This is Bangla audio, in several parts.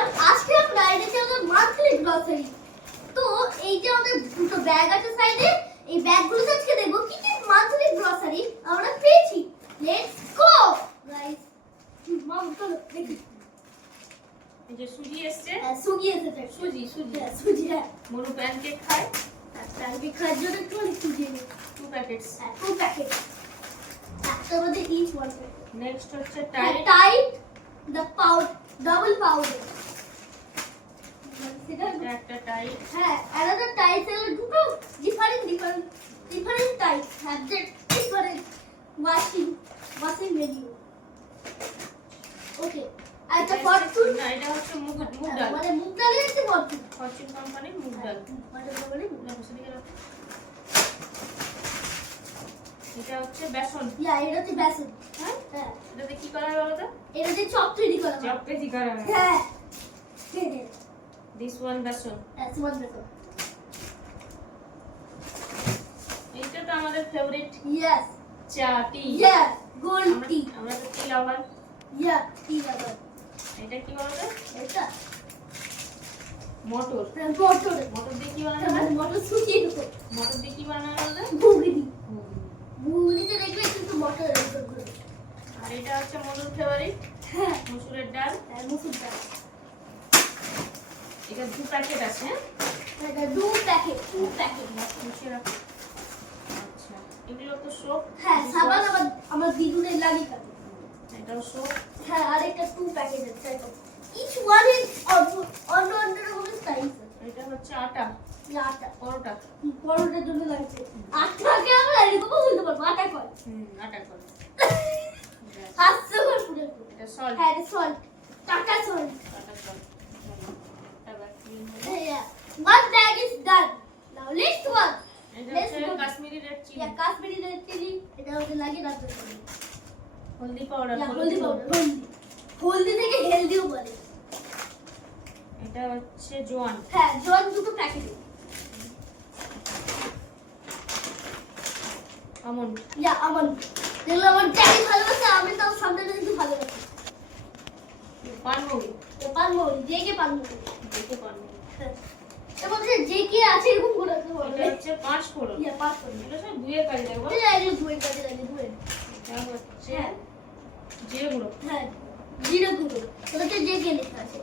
আর আজকে আমরা এনেছি আমাদের মান্থলি গ্রসারি। তো এই যে আমাদের দুটো ব্যাগ আছে সাইডে, এই ব্যাগগুলো আজকে দেখবো কি কি মান্থলি গ্রসারি আমরা পেয়েছি। Let's go guys. মাম চলো দেখি। এই যে সুজি এসছে, সুজি এসেছে। সুজি সুজি সুজি মনু প্যানকেক খায়, প্যানকেক খাওয়ার জন্য একটু সুজি 2 প্যাকেটস। 2 প্যাকেট, একটা মধ্যে ইচ 1 প্যাকেট। নেক্সট হচ্ছে tight tight, the powder, double powder. একটা টাইট, হ্যাঁ, another type এর দুটো different types have that different washing menu. Okay, R the fortune, না এটা হচ্ছে মুগ ডাল, মানে মুগ ডালের একটা fortune, ফরচুন কোম্পানির মুগ ডাল। মানে বলে না বসে দিকে রাখো। এটা হচ্ছে বেসন, এটা হচ্ছে বেসন। হ্যাঁ, এটাতে কি করা হয় বলো তো? এটা দিয়ে চপ তৈরি করা হয়। চপ তৈরি করা হয়। হ্যাঁ, this one besan. that's one besan. এইটা তো আমাদের ফেভারিট Yes, চা, টি। yeah, gold tea. আমরা তো টি লাভার। Yeah, tea lover. এটা কি বলো তো? এটা মটর। মটর, মটর দিয়ে কি বানানো হয়? মটর শুকিয়ে দেবো। মটর দিয়ে কি বানানো হয় বলো তো? ঘুগনি, ঘুগনিতে দেখবে কিন্তু মটর এরকম করে। আর এটা হচ্ছে মনুর ফেভারিট হ্যাঁ, মসুরের ডাল। মুসুর ডাল। এটা 2 প্যাকেট আছে। এটা 2 প্যাকেট। মিশিয়ে রাখো। আচ্ছা, এগুলো তো সোপ। হ্যাঁ, সাবান আমার দিদুনের লাগি কাটে। এটাও সোপ। হ্যাঁ, আর একটা 2 প্যাকেট আছে। ইচ ওয়ান ইজ অন্য রকমের সাইজ। এটা হচ্ছে আটা, আটা পরোটা। পরোটার জন্য লাগছে। আটাকে আমরা এরকম বলতে পারবো, আটা কল। আটা করে। হাসছে করে পুরো। এটা সল্ট। হ্যাঁ, এটা সল্ট, টাটা সল্ট। আটা সল্ট। এটা ব্যাক ক্লিন হলো। Yeah, one bag is done. Now next one. এটা Let's হচ্ছে go. Kashmiri red chilli, Yeah, Kashmiri red chili. এটা হচ্ছে লাগিয়ে রাখতে হবে। হলদি পাউডার। হলদি পাউডার, হলদি থেকে হেলদিও বলে। এটা হচ্ছে জোয়ান। হ্যাঁ, জল 2 প্যাকেট। আমন্ড। আমার যেগুলো আমার ড্যাডি ভালোবাসে, আমি তাও সামনে কিন্তু ভালোবাসি। পানমৌরি। পানমৌরি, যে পানমৌরি। দেখে পানমৌরি। এবং যে আছে এরকম করে আছে বলে। এটা হচ্ছে 5 ফোড়ন। 5 করে। এগুলো সব ধুয়ে কাটে দেখো। এই ধুয়ে কাটে লাগে ধুয়ে। এটা হচ্ছে হ্যাঁ, জিরে গুঁড়ো। হ্যাঁ, জিরে গুঁড়ো। ওটাতে যে লেখা আছে।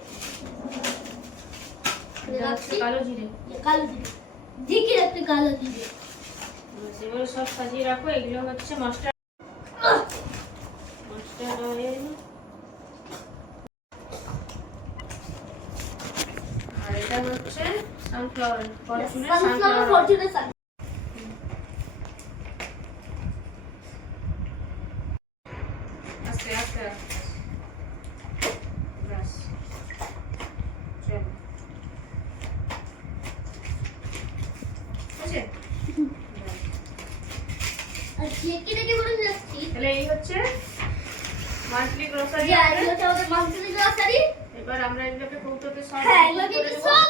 এটা হচ্ছে কালো জিরে। কালো জিরে, ঢেকে রাখতে কালো জিরে। এবারে সব সাজিয়ে রাখো। এগুলো হচ্ছে মাস্টার্ড অয়েল, আর এটা হচ্ছে সানফ্লাওয়ার, ফরচুনের সানফ্লাওয়ার সানফ্লাওয়ার। ফরচুনের সান। আস্তে আস্তে ব্রাশ। চলো আছে। আর ঢেকে রেখে বলে যাচ্ছি। তাহলে এই হচ্ছে মান্থলি গ্রোসারি। যে আজকে হচ্ছে আমাদের মান্থলি গ্রসারি। এবার আমরা এগুলোকে কৌটোতে সব হ্যাঁ, এগুলোকে একটু সব